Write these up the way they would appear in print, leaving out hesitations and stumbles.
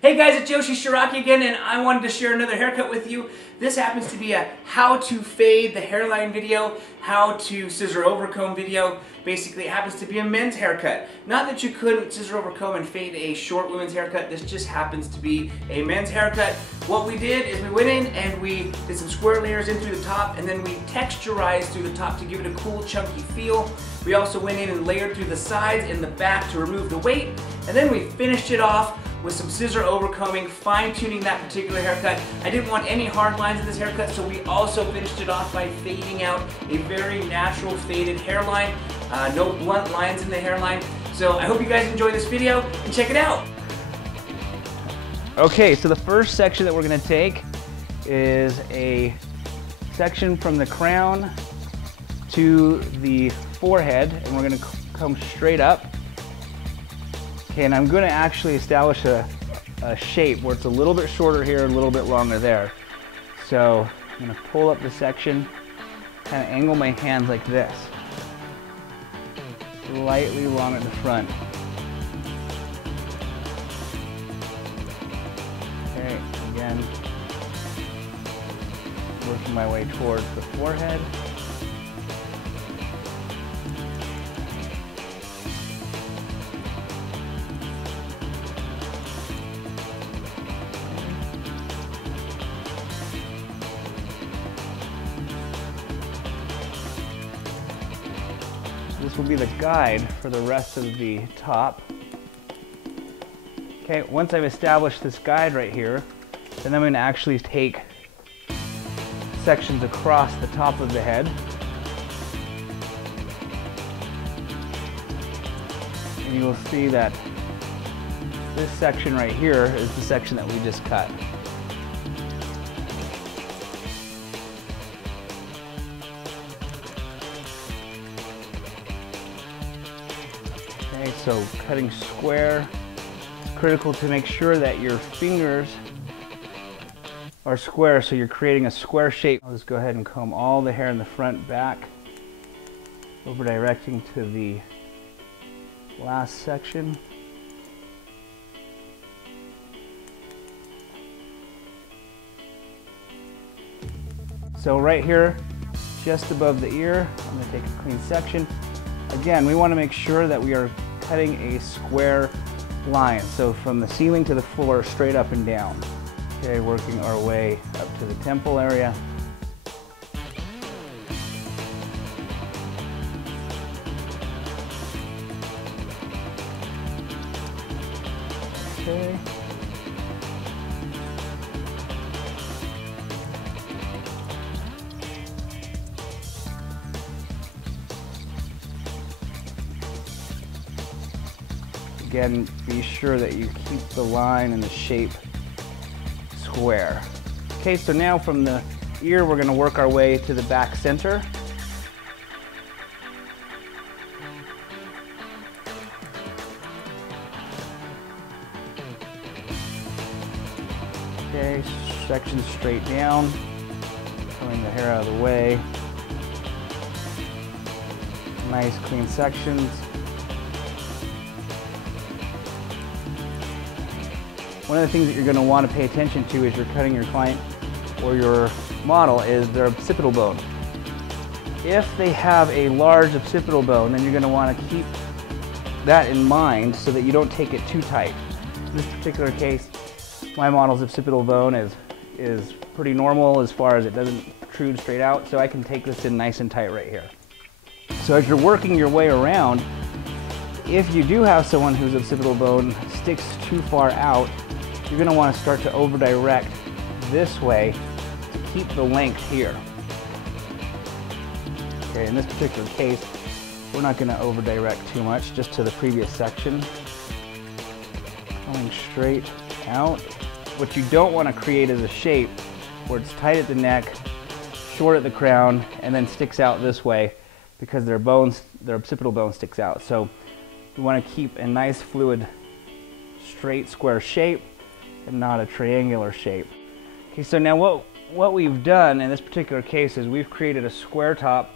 Hey guys, it's Yoshi Shiraki again, and I wanted to share another haircut with you. This happens to be a how to fade the hairline video, how to scissor overcomb video. Basically, it happens to be a men's haircut. Not that you couldn't scissor overcomb and fade a short women's haircut, this just happens to be a men's haircut. What we did is we went in and we did some square layers in through the top, and then we texturized through the top to give it a cool, chunky feel. We also went in and layered through the sides and the back to remove the weight, and then we finished it off with some scissor overcombing, fine-tuning that particular haircut. I didn't want any hard lines in this haircut, so we also finished it off by fading out a very natural faded hairline. No blunt lines in the hairline. So I hope you guys enjoy this video and check it out. Okay, so the first section that we're going to take is a section from the crown to the forehead, and we're going to come straight up. Okay, and I'm going to actually establish a shape where it's a little bit shorter here, a little bit longer there. So I'm going to pull up the section, kind of angle my hands like this. Slightly long at the front. Okay, again, working my way towards the forehead. This will be the guide for the rest of the top. Okay, once I've established this guide right here, then I'm going to actually take sections across the top of the head. And you will see that this section right here is the section that we just cut. Okay, so cutting square, it's critical to make sure that your fingers are square, so you're creating a square shape. I'll just go ahead and comb all the hair in the front back, over directing to the last section. So right here, just above the ear, I'm going to take a clean section. Again, we want to make sure that we are cutting a square line, so from the ceiling to the floor, straight up and down. Okay, working our way up to the temple area. Okay. Again, be sure that you keep the line and the shape square. Okay, so now from the ear, we're going to work our way to the back center. Okay, section straight down, pulling the hair out of the way. Nice clean sections. One of the things that you're going to want to pay attention to as you're cutting your client or your model is their occipital bone. If they have a large occipital bone, then you're going to want to keep that in mind so that you don't take it too tight. In this particular case, my model's occipital bone is pretty normal as far as it doesn't protrude straight out, so I can take this in nice and tight right here. So as you're working your way around, if you do have someone whose occipital bone sticks too far out, you're going to want to start to over-direct this way to keep the length here. Okay, in this particular case, we're not going to over-direct too much, just to the previous section. Going straight out. What you don't want to create is a shape where it's tight at the neck, short at the crown, and then sticks out this way because their occipital bone sticks out. So you want to keep a nice fluid straight square shape and not a triangular shape. Okay, so now what we've done in this particular case is we've created a square top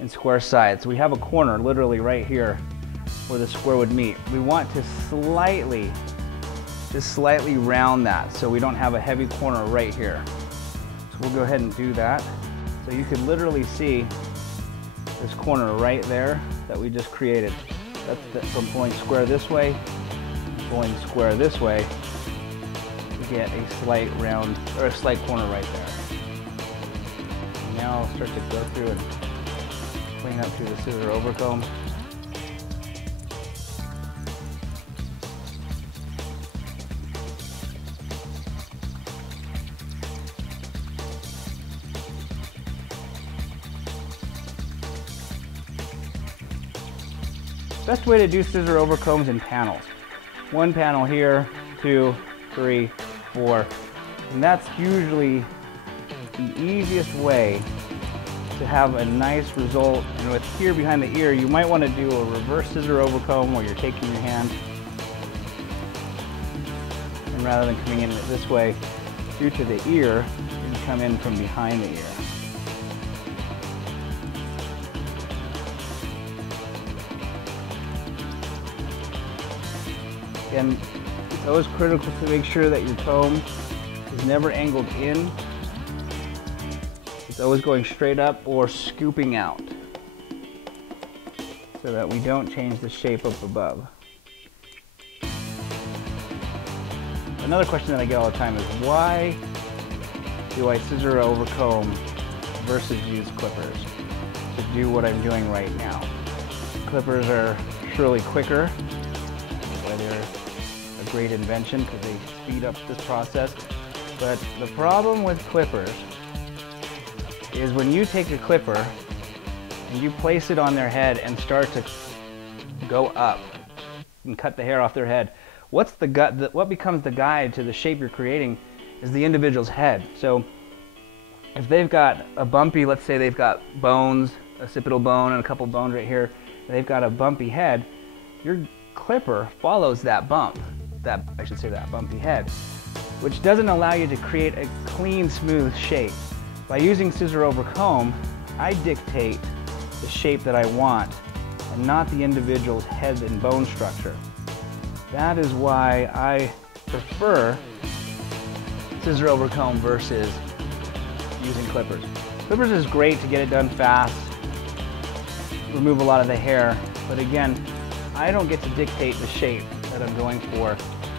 and square sides. We have a corner literally right here where the square would meet. We want to slightly just slightly round that so we don't have a heavy corner right here. So we'll go ahead and do that. So you can literally see this corner right there that we just created. That's from pulling square this way, pulling square this way, to get a slight round, or a slight corner right there. And now I'll start to go through and clean up through the scissor overcomb. Best way to do scissor overcombs in panels. One panel here, 2, 3, 4. And that's usually the easiest way to have a nice result. And with here behind the ear, you might want to do a reverse scissor overcomb where you're taking your hand, and rather than coming in this way, due to the ear, you come in from behind the ear. And it's always critical to make sure that your comb is never angled in. It's always going straight up or scooping out so that we don't change the shape up above. Another question that I get all the time is, why do I scissor over comb versus use clippers to do what I'm doing right now? Clippers are surely quicker. They're a great invention because they speed up this process. But the problem with clippers is when you take a clipper and you place it on their head and start to go up and cut the hair off their head, what becomes the guide to the shape you're creating is the individual's head. So if they've got a bumpy, let's say they've got bones, occipital bone and a couple bones right here, they've got a bumpy head, your clipper follows that bump, that bumpy head, which doesn't allow you to create a clean, smooth shape. By using scissor over comb, I dictate the shape that I want and not the individual's head and bone structure. That is why I prefer scissor over comb versus using clippers. Clippers is great to get it done fast, remove a lot of the hair, but again, I don't get to dictate the shape that I'm going for.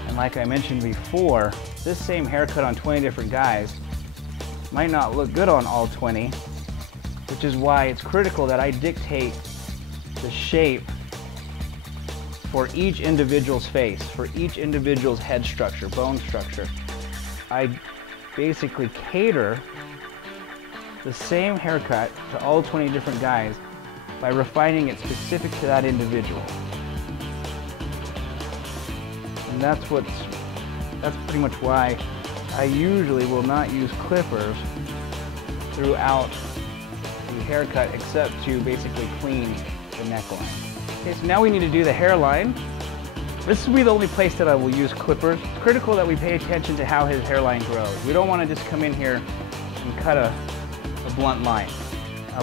And like I mentioned before, this same haircut on 20 different guys might not look good on all 20, which is why it's critical that I dictate the shape for each individual's face, for each individual's head structure, bone structure. I basically cater the same haircut to all 20 different guys by refining it specific to that individual. And that's pretty much why I usually will not use clippers throughout the haircut except to basically clean the neckline. Okay, so now we need to do the hairline. This will be the only place that I will use clippers. It's critical that we pay attention to how his hairline grows. We don't want to just come in here and cut a blunt line.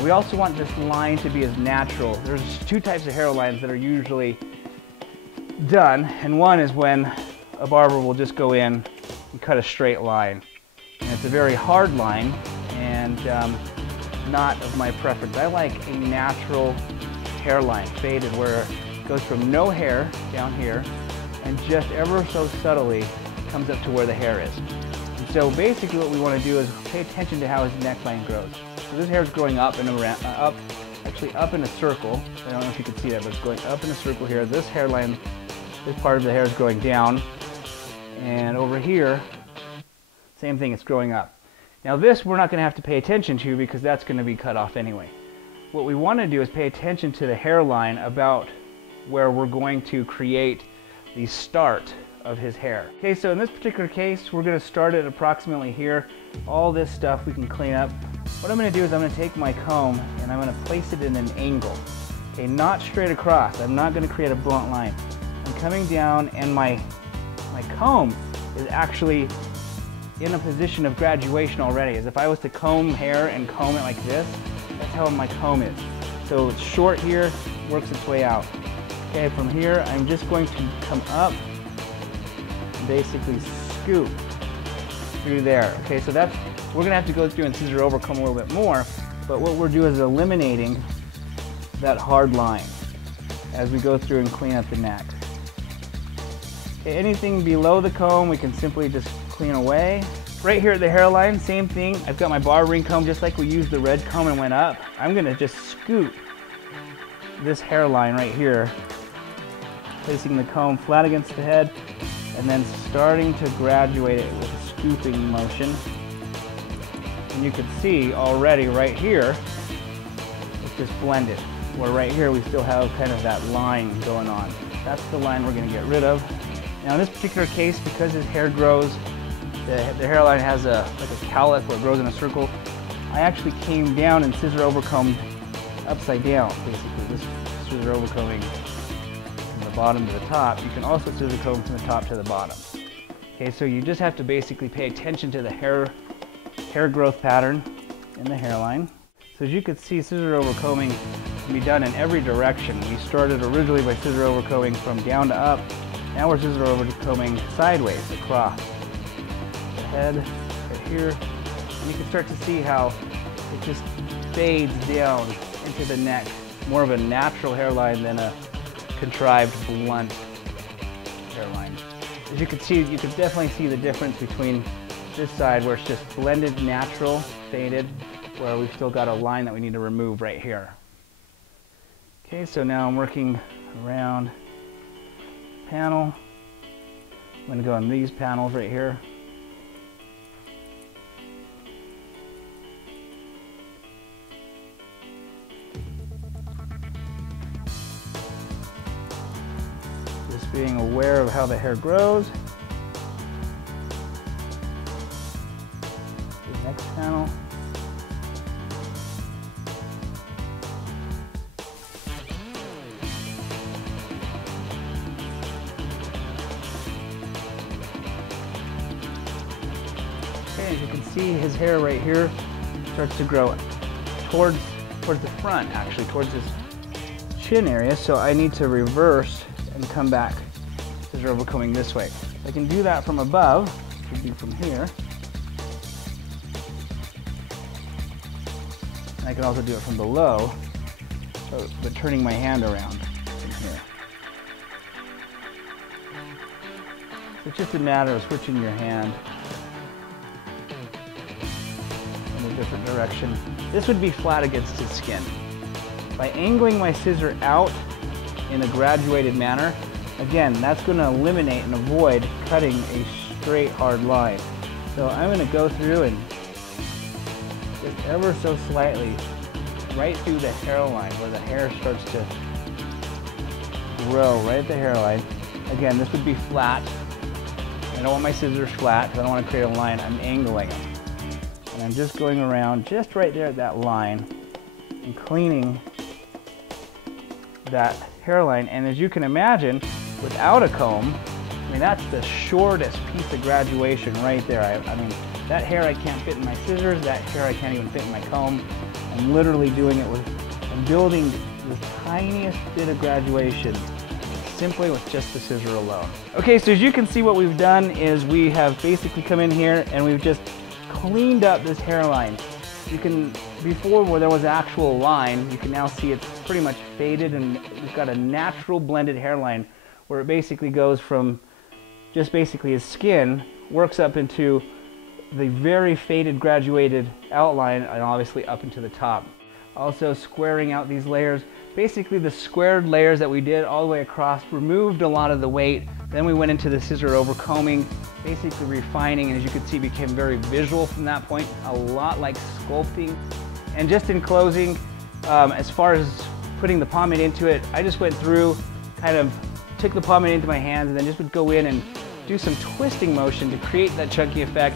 We also want this line to be as natural. There's two types of hairlines that are usually done, and one is when a barber will just go in and cut a straight line. And it's a very hard line and not of my preference. I like a natural hairline, faded, where it goes from no hair down here and just ever so subtly comes up to where the hair is. And so basically what we want to do is pay attention to how his neckline grows. So this hair is growing up and around, up in a circle. I don't know if you can see that, but it's going up in a circle here. This hairline, this part of the hair is going down, and over here, same thing, it's growing up. Now this we're not going to have to pay attention to because that's going to be cut off anyway. What we want to do is pay attention to the hairline about where we're going to create the start of his hair. Okay, so in this particular case, we're going to start at approximately here. All this stuff we can clean up. What I'm going to do is I'm going to take my comb and I'm going to place it in an angle. Okay, not straight across. I'm not going to create a blunt line. I'm coming down and my comb is actually in a position of graduation already. As if I was to comb hair and comb it like this, that's how my comb is. So it's short here, works its way out. Okay, from here I'm just going to come up and basically scoop through there. Okay, so that's, we're gonna have to go through and scissor overcomb a little bit more, but what we're doing is eliminating that hard line as we go through and clean up the neck. Okay, anything below the comb, we can simply just clean away. Right here at the hairline, same thing. I've got my bar ring comb, just like we used the red comb and went up. I'm gonna just scoop this hairline right here, placing the comb flat against the head, and then starting to graduate it with a scooping motion. And you can see already right here, it's just blended. Where right here we still have kind of that line going on. That's the line we're gonna get rid of. Now in this particular case, because his hair grows, the hairline has like a cowlick where it grows in a circle, I actually came down and scissor overcombed upside down, basically. This scissor overcombing from the bottom to the top. You can also scissor comb from the top to the bottom. Okay, so you just have to basically pay attention to the hair growth pattern in the hairline. So as you can see, scissor overcombing can be done in every direction. We started originally by scissor overcombing from down to up. Now we're scissor overcombing sideways across the head right here. And you can start to see how it just fades down into the neck. More of a natural hairline than a contrived blunt hairline. As you can see, you can definitely see the difference between this side where it's just blended, natural, faded, where we've still got a line that we need to remove right here. Okay, so now I'm working around the panel. I'm going to go on these panels right here. Just being aware of how the hair grows. The next panel. Okay, as you can see, his hair right here starts to grow towards the front, actually, towards his chin area. So I need to reverse and come back, scissor overcombing this way. I can do that from above, which would be from here. And I can also do it from below, but turning my hand around from here. So it's just a matter of switching your hand in a different direction. This would be flat against his skin. By angling my scissor out in a graduated manner, again, that's going to eliminate and avoid cutting a straight hard line. So I'm going to go through and just ever so slightly right through the hairline where the hair starts to grow right at the hairline. Again, this would be flat. I don't want my scissors flat because I don't want to create a line. I'm angling them. And I'm just going around just right there at that line and cleaning that hairline. And as you can imagine, without a comb, I mean, that's the shortest piece of graduation right there. I mean, that hair I can't fit in my scissors, that hair I can't even fit in my comb. I'm literally doing it with, I'm building the tiniest bit of graduation simply with just the scissor alone. Okay, so as you can see, what we've done is we have basically come in here and we've just cleaned up this hairline. You can, before where there was an actual line, you can now see it's pretty much faded and we've got a natural blended hairline where it basically goes from just basically his skin, works up into the very faded graduated outline and obviously up into the top. Also squaring out these layers. Basically the squared layers that we did all the way across removed a lot of the weight. Then we went into the scissor overcombing, basically refining, and as you can see, became very visual from that point, a lot like sculpting. And just in closing, as far as putting the pomade into it, I just went through, kind of took the pomade into my hands and then just would go in and do some twisting motion to create that chunky effect.